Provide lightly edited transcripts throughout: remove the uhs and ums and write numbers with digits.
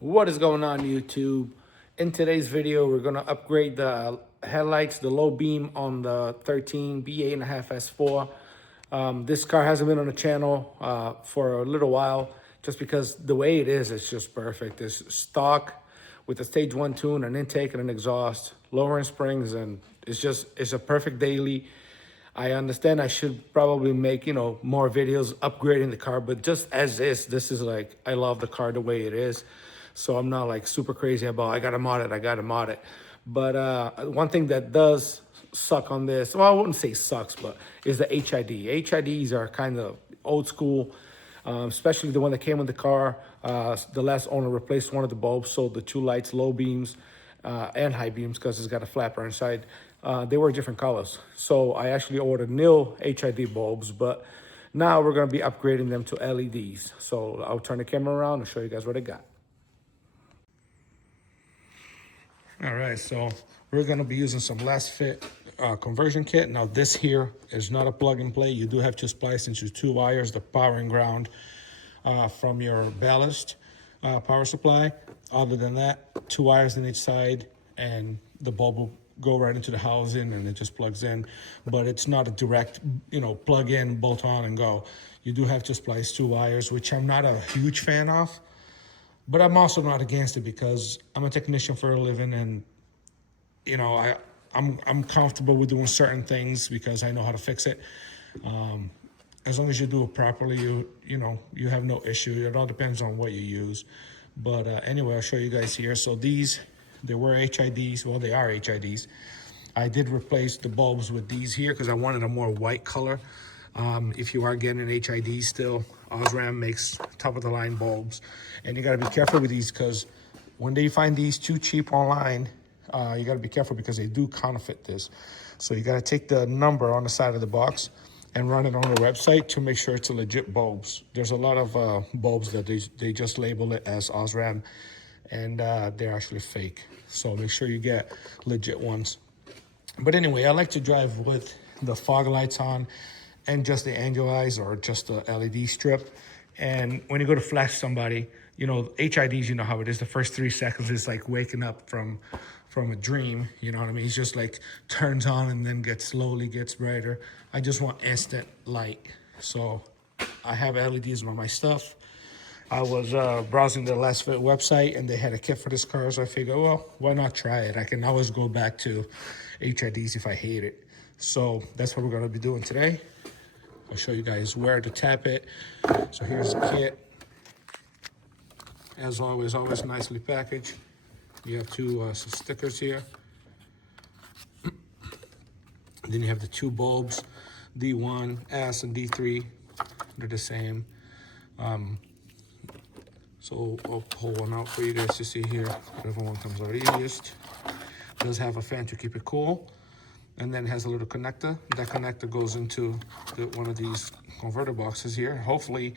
What is going on, YouTube? In today's video, we're going to upgrade the headlights, the low beam on the 13 B8.5 S4. This car hasn't been on the channel for a little while, just because the way it is, it's just perfect. It's stock with a stage 1 tune, an intake and an exhaust, lowering springs, and it's a perfect daily. I understand I should probably make, more videos upgrading the car, but just as is, this is like, I love the car the way it is. So I'm not like super crazy about, I gotta mod it. But one thing that does suck on this, well, I wouldn't say sucks, but is the HID. HIDs are kind of old school, especially the one that came with the car. The last owner replaced one of the bulbs, so the two lights, low beams, and high beams, because it's got a flapper inside. They were different colors. So I actually ordered new HID bulbs, but now we're gonna be upgrading them to LEDs. So I'll turn the camera around and show you guys what I got. All right, so we're gonna be using some Lasfit conversion kit. Now this here is not a plug and play. You do have to splice into two wires, the power and ground from your ballast power supply. Other than that, two wires in each side, and the bulb will go right into the housing and it just plugs in. But it's not a direct, plug in, bolt on and go. You do have to splice two wires, which I'm not a huge fan of. But I'm also not against it because I'm a technician for a living, and I'm comfortable with doing certain things because I know how to fix it. As long as you do it properly, you have no issue. It all depends on what you use. But anyway, I'll show you guys here. So they were HIDs. Well, they are HIDs. I did replace the bulbs with these here because I wanted a more white color. If you are getting an HID still, Osram makes top of the line bulbs, and you got to be careful with these because when they find these too cheap online, you got to be careful because they do counterfeit this. So you got to take the number on the side of the box and run it on the website to make sure it's a legit bulbs. There's a lot of bulbs that they just label it as Osram, and they're actually fake. So make sure you get legit ones. But anyway, I like to drive with the fog lights on and just the angel eyes or just the LED strip. And when you go to flash somebody, HIDs, you know how it is. The first 3 seconds is like waking up from a dream, you know what I mean? It's just like turns on and then slowly gets brighter. I just want instant light. So I have LEDs on my stuff. I was browsing the Lasfit website and they had a kit for this car, so I figured, well, why not try it? I can always go back to HIDs if I hate it. So that's what we're gonna be doing today. I'll show you guys where to tap it. So here's the kit. As always nicely packaged. You have some stickers here. Then you have the two bulbs, D1S and D3. They're the same. So I'll pull one out for you guys to see here. Whatever one comes out easiest. It does have a fan to keep it cool. And then it has a little connector. That connector goes into one of these converter boxes here. Hopefully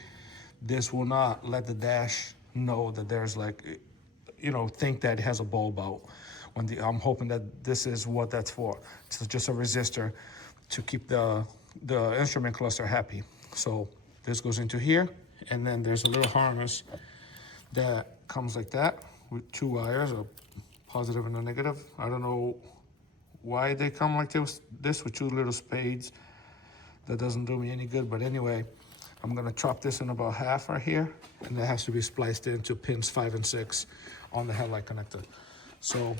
this will not let the dash know that there's think that it has a bulb out. I'm hoping that this is what that's for. It's just a resistor to keep the instrument cluster happy. So this goes into here, and then there's a little harness that comes like that with two wires, a positive and a negative. I don't know why they come like this with two little spades. That doesn't do me any good, but anyway, I'm gonna chop this in about half right here, and that has to be spliced into pins 5 and 6 on the headlight connector. So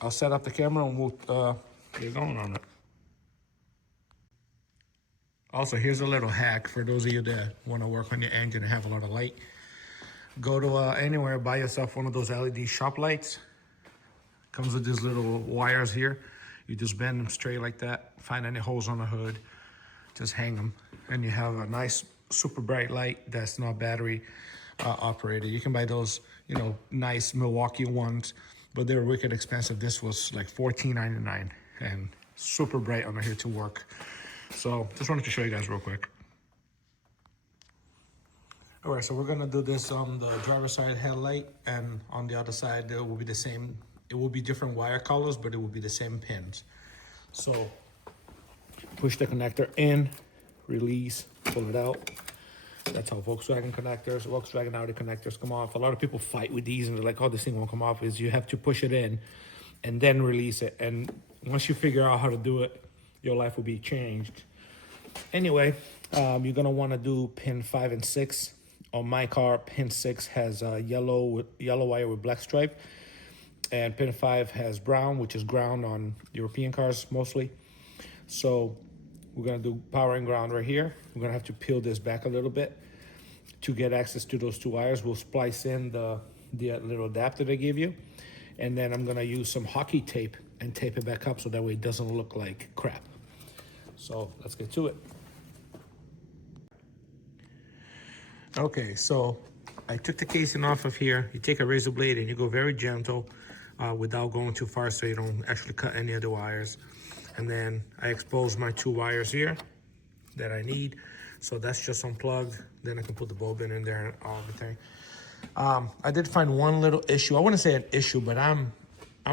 I'll set up the camera and we'll get going on it. Also, here's a little hack for those of you that wanna work on your engine and have a lot of light. Go to anywhere, buy yourself one of those LED shop lights. Comes with these little wires here. You just bend them straight like that. Find any holes on the hood, just hang them. And you have a nice, super bright light that's not battery operated. You can buy those, nice Milwaukee ones, but they're wicked expensive. This was like $14.99 and super bright on here to work. So just wanted to show you guys real quick. All right, so we're gonna do this on the driver's side headlight, and on the other side, it will be the same. It will be different wire colors, but it will be the same pins. So push the connector in, release, pull it out. That's how Volkswagen connectors, Volkswagen Audi connectors come off. A lot of people fight with these and they're like, oh, this thing won't come off. Is you have to push it in and then release it. And once you figure out how to do it, your life will be changed. Anyway, you're gonna wanna do pin 5 and 6. On my car, pin 6 has yellow wire with black stripe. And pin 5 has brown, which is ground on European cars mostly. So we're gonna do power and ground right here. We're gonna have to peel this back a little bit to get access to those 2 wires. We'll splice in the little adapter they give you. And then I'm gonna use some hockey tape and tape it back up so that way it doesn't look like crap. So let's get to it. Okay, so I took the casing off of here. You take a razor blade and you go very gentle without going too far so you don't actually cut any of the wires. And then I expose my 2 wires here that I need. So that's just unplugged. Then I can put the bulb in there and everything. I did find one little issue. I wouldn't say an issue, but I'm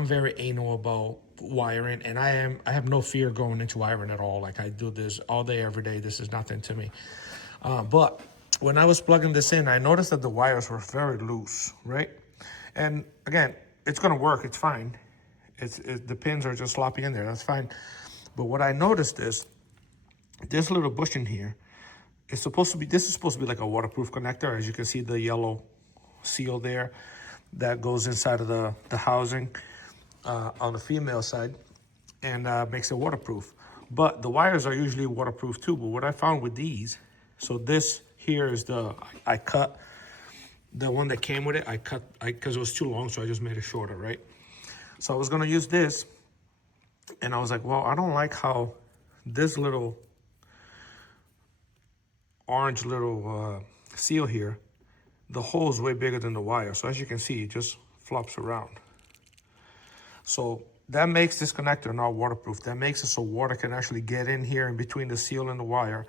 very anal about wiring, and I have no fear going into wiring at all. Like, I do this all day, every day. This is nothing to me. But when I was plugging this in, I noticed that the wires were very loose, right? And again, it's gonna work, it's fine. The pins are just sloppy in there, that's fine. But what I noticed is, this little bushing here, this is supposed to be like a waterproof connector. As you can see, the yellow seal there that goes inside of the housing on the female side and makes it waterproof. But the wires are usually waterproof too. But what I found with these, so this here is I cut the one that came with it. I cut because it was too long, so I just made it shorter, right? So I was gonna use this, and I was like, well, I don't like how this little orange little seal here, the hole is way bigger than the wire. So as you can see, it just flops around. So that makes this connector not waterproof. That makes it so water can actually get in here in between the seal and the wire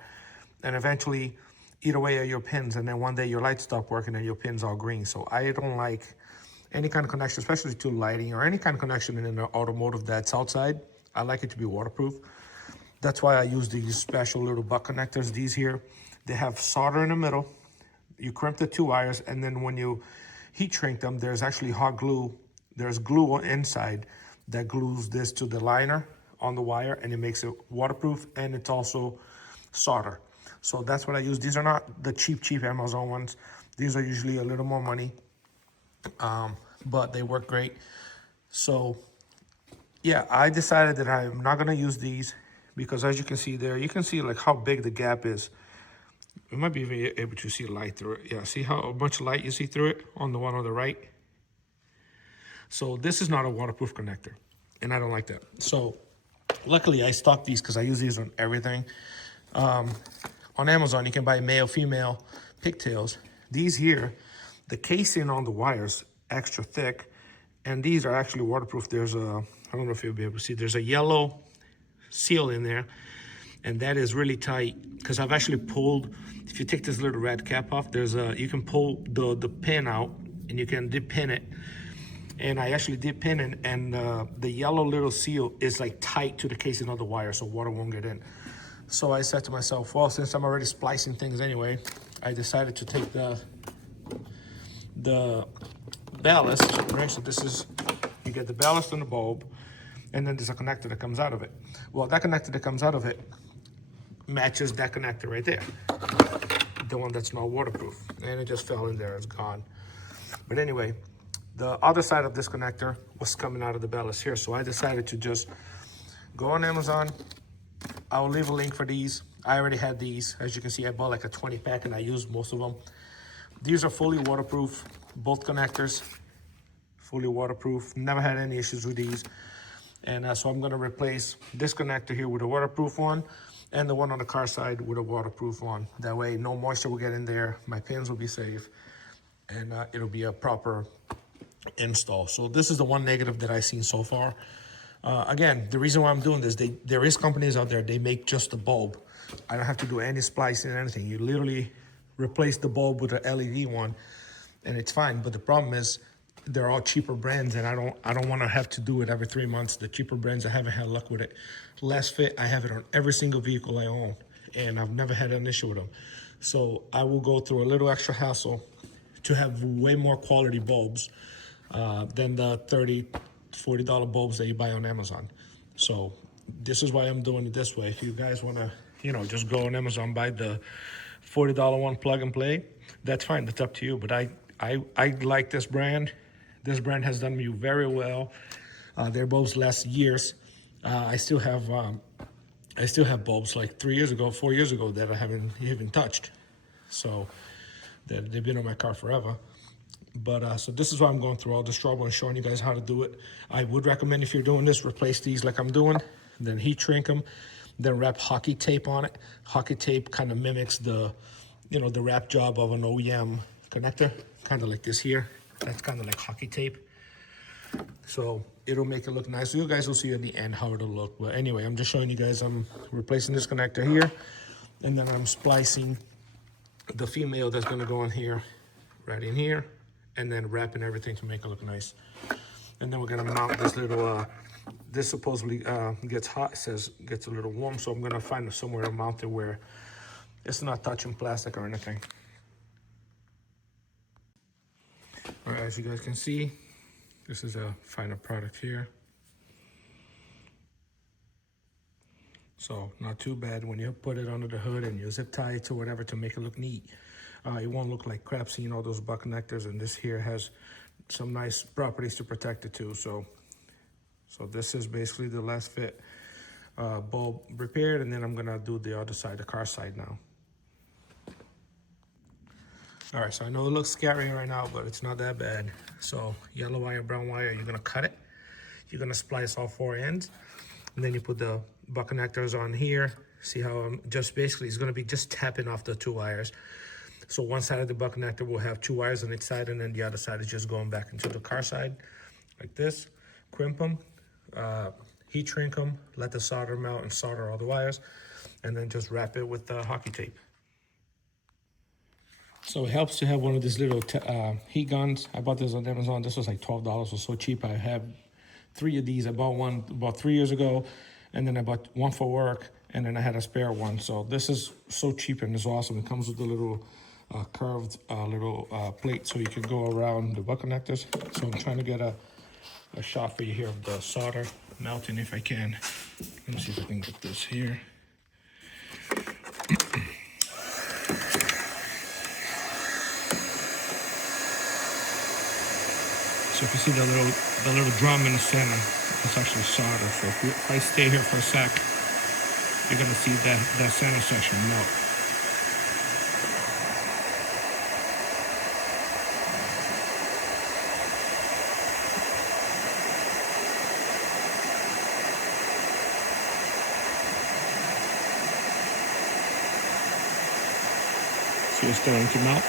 and eventually eat away at your pins. And then one day your lights stop working and your pins are green. So I don't like any kind of connection, especially to lighting or any kind of connection in the automotive that's outside. I like it to be waterproof. That's why I use these special little butt connectors. These here, they have solder in the middle. You crimp the 2 wires, and then when you heat shrink them, there's actually hot glue. There's glue inside that glues this to the liner on the wire, and it makes it waterproof, and it's also solder. So that's what I use. These are not the cheap Amazon ones. These are usually a little more money, but they work great. So yeah, I decided that I'm not gonna use these because as you can see there, you can see like how big the gap is. You might be even able to see light through it. Yeah, see how much light you see through it on the one on the right? So this is not a waterproof connector, and I don't like that. So luckily I stock these because I use these on everything. On Amazon, you can buy male, female pigtails. These here, the casing on the wires, extra thick, and these are actually waterproof. There's a, I don't know if you'll be able to see, there's a yellow seal in there, and that is really tight because I've actually pulled, if you take this little red cap off, you can pull the pin out and you can dip-pin it. And I actually dip-pin it, and the yellow little seal is like tight to the casing of the wire so water won't get in. So I said to myself, well, since I'm already splicing things anyway, I decided to take the ballast, right? So this is, you get the ballast and the bulb, and then there's a connector that comes out of it. Well, that connector that comes out of it matches that connector right there, the one that's not waterproof, and it just fell in there, it's gone. But anyway, the other side of this connector was coming out of the ballast here, so I decided to just go on Amazon. I'll leave a link for these. I already had these. As you can see, I bought like a 20 pack and I used most of them. These are fully waterproof, both connectors, fully waterproof. Never had any issues with these. And so I'm gonna replace this connector here with a waterproof one and the one on the car side with a waterproof one. That way no moisture will get in there, my pins will be safe, and it'll be a proper install. So this is the one negative that I've seen so far. Again, the reason why I'm doing this, there is companies out there, they make just the bulb. I don't have to do any splicing or anything. You literally replace the bulb with an LED one and it's fine. But the problem is they're all cheaper brands, and I don't want to have to do it every 3 months. The cheaper brands, I haven't had luck with it. Lasfit, I have it on every single vehicle I own, and I've never had an issue with them. So I will go through a little extra hassle to have way more quality bulbs than the $30–40 bulbs that you buy on Amazon. So this is why I'm doing it this way. If you guys want to, just go on Amazon, buy the $40 one, plug and play, that's fine. That's up to you. But I like this brand. This brand has done me very well. Their bulbs last years. I still have bulbs like 3 years ago, 4 years ago that I haven't even touched. So they've been on my car forever. But so this is why I'm going through all this trouble and showing you guys how to do it. I would recommend, if you're doing this, replace these like I'm doing, then heat shrink them, then wrap hockey tape on it. Hockey tape kind of mimics the wrap job of an OEM connector, kind of like this here. That's kind of like hockey tape. So it'll make it look nice. So you guys will see in the end how it'll look. But anyway, I'm just showing you guys I'm replacing this connector here, and then I'm splicing the female that's gonna go in here, right in here, and then wrapping everything to make it look nice. And then we're gonna mount this little, this supposedly gets hot, it says gets a little warm, so I'm gonna find somewhere to mount it where it's not touching plastic or anything. All right, as you guys can see, this is a final product here. So not too bad when you put it under the hood and you zip tie it to whatever to make it look neat. It won't look like crap seeing all those butt connectors, and this here has some nice properties to protect it too. So this is basically the Lasfit bulb repaired, and then I'm gonna do the other side, the car side now. All right, so I know it looks scary right now, but it's not that bad. So yellow wire, brown wire, you're gonna cut it. You're gonna splice all 4 ends, and then you put the butt connectors on here. See how I'm just basically, it's gonna be just tapping off the 2 wires. So one side of the butt connector will have 2 wires on each side, and then the other side is just going back into the car side, like this. Crimp them, heat shrink them, let the solder melt and solder all the wires, and then just wrap it with the hockey tape. So it helps to have one of these little heat guns. I bought this on Amazon. This was like $12, it was so cheap. I have 3 of these. I bought one about 3 years ago, and then I bought one for work, and then I had a spare one. So this is so cheap and it's awesome. It comes with a little curved plate so you can go around the butt connectors. So I'm trying to get a shot for you here of the solder melting if I can. Let me see if I can get this here. So if you see the little drum in the center, it's actually solder. So if I stay here for a sec, you're gonna see that center section melt. So it's starting to melt.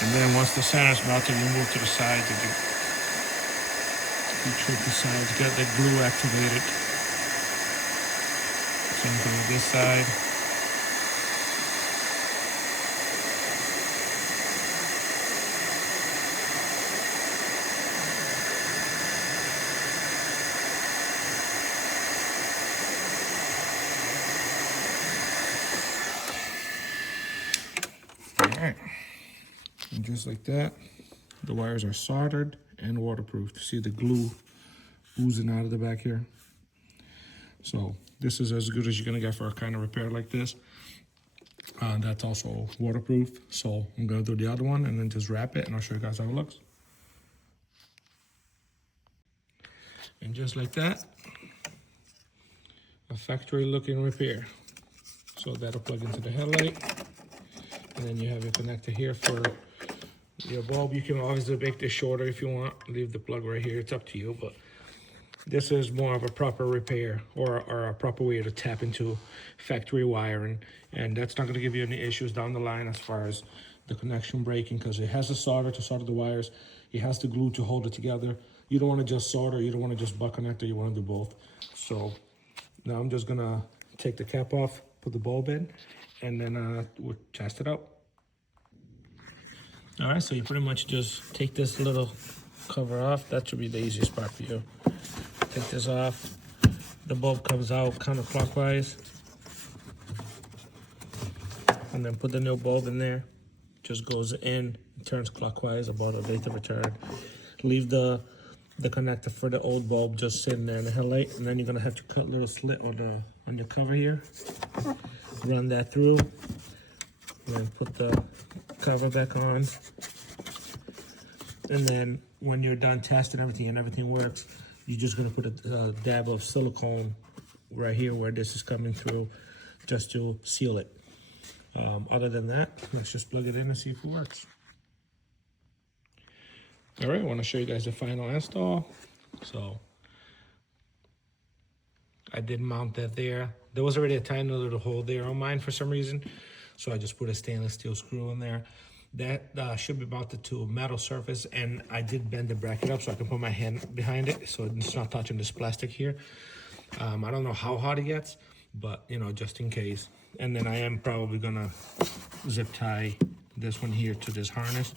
And then once the center's melted, you move to the sides and you trim the sides, get the glue activated. Same thing with this side. All right. And just like that, the wires are soldered and waterproof. See the glue oozing out of the back here? So this is as good as you're gonna get for a kind of repair like this. That's also waterproof. So I'm gonna do the other one and then just wrap it, and I'll show you guys how it looks. And just like that, a factory looking repair. So that'll plug into the headlight. And then you have your connector here for your bulb. You can obviously make this shorter if you want. Leave the plug right here. It's up to you. But this is more of a proper repair or a proper way to tap into factory wiring. And that's not going to give you any issues down the line as far as the connection breaking, because it has a solder to solder the wires. It has the glue to hold it together. You don't want to just solder, you don't want to just butt connector, you want to do both. So now I'm just gonna take the cap off, put the bulb in, and then we'll test it out. All right, so you pretty much just take this little cover off. That should be the easiest part for you. Take this off. The bulb comes out counterclockwise. And then put the new bulb in there. Just goes in, turns clockwise about an eighth of a turn. Leave the connector for the old bulb just sitting there in the headlight, and then you're gonna have to cut a little slit on your cover here. Run that through, and then put the cover back on. And then when you're done testing everything and everything works, you're just gonna put a dab of silicone right here where this is coming through, just to seal it. Other than that, let's just plug it in and see if it works. All right, I want to show you guys the final install. So I did mount that there. There was already a tiny little hole there on mine for some reason, so I just put a stainless steel screw in there. That should be mounted to a metal surface, and I did bend the bracket up so I can put my hand behind it so it's not touching this plastic here. I don't know how hot it gets, but you know, just in case. And then I am probably gonna zip tie this one here to this harness,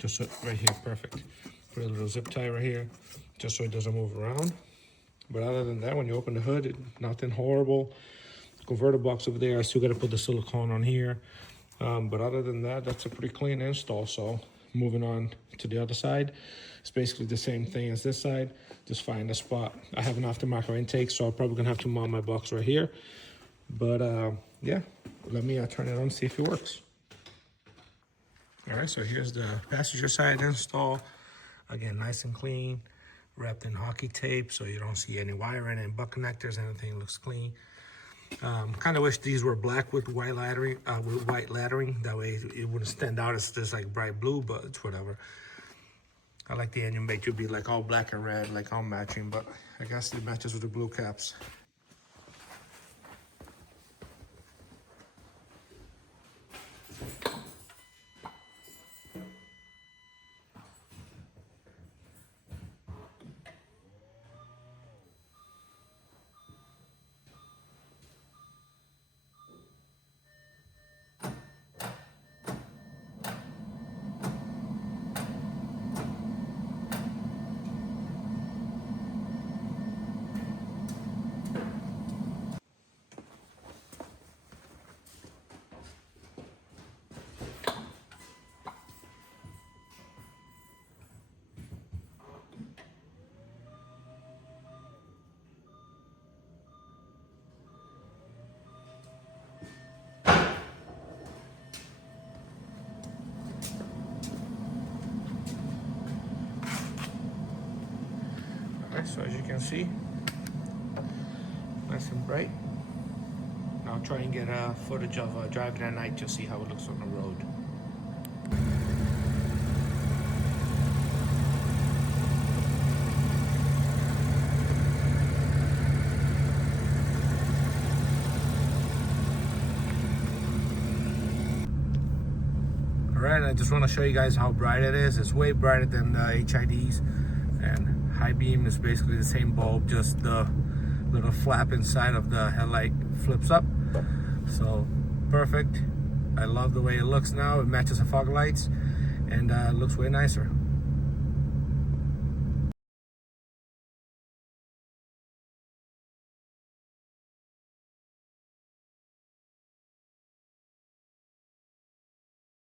just so right here, perfect. Put a little zip tie right here, just so it doesn't move around. But other than that, when you open the hood, nothing horrible. Converter box over there, I still gotta put the silicone on here. But other than that, that's a pretty clean install. So moving on to the other side, it's basically the same thing as this side. Just find a spot. I have an aftermarket intake, so I'm probably gonna have to mount my box right here. But yeah, let me turn it on and see if it works. All right, so here's the passenger side install. Again, nice and clean, wrapped in hockey tape so you don't see any wiring and butt connectors. Anything looks clean. Kind of wish these were black with white lettering. That way it wouldn't stand out as just like bright blue, but it's whatever. I like the annual to be like all black and red, like all matching, but I guess it matches with the blue caps. So as you can see, nice and bright. Now I'll try and get a footage of driving at night to see how it looks on the road. All right, I just want to show you guys how bright it is. It's way brighter than the HIDs, and high beam is basically the same bulb, just the little flap inside of the headlight flips up. So perfect. I love the way it looks now. It matches the fog lights, and it looks way nicer.